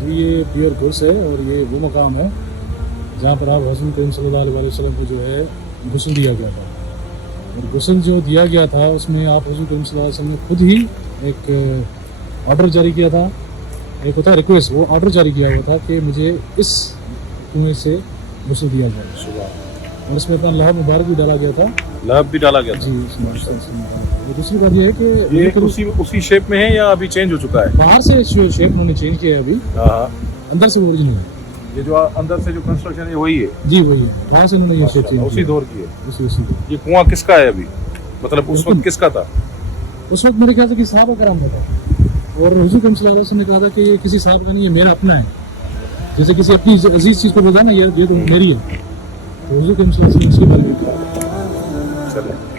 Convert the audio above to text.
जी ये पियर गुर्स है और ये वो मकाम है जहाँ पर आप हज़रत करीम सल्लल्लाहु अलैहि वसल्लम को जो है गुस्ल दिया गया था। और गुस्ल जो दिया गया था उसमें आप हज़रत करीम सल्लल्लाहु अलैहि वसल्लम ने खुद ही एक ऑर्डर जारी किया था, एक होता रिक्वेस्ट, वो ऑर्डर जारी किया हुआ था कि मुझे इस कुएँ से गुस्ल दिया जाए। सुबह और इसमें अपना लहब मुबारक भी डाला गया था। लहब भी डाला गया था। जी इसमें दूसरी बात ये है कि ये उसी शेप में है या अभी चेंज हो चुका है? बाहर से शेप उन्होंने चेंज किया है अभी, हाँ, अंदर से ओरिजिनल है। ये जो अंदर से जो कंस्ट्रक्शन है वही है? जी वही है, बाहर से उन्होंने ये शेप चेंज उसी दौर की है। उसी ये कुआं किसका है अभी, मतलब उस वक्त किसका था? उस वक्त मेरे ख्याल से कि साहब कराम का था। और हुज़ूर करीम सल्लल्लाहु अलैहि वसल्लम ने कहा था कि ये किसी साहब का नहीं, ये मेरा अपना है। जैसे किसी अपनी अजीज चीज़ को बताया ना, ये तो मेरी है, तो हुज़ूर करीम सल्लल्लाहु अलैहि वसल्लम उसके बारे में। चले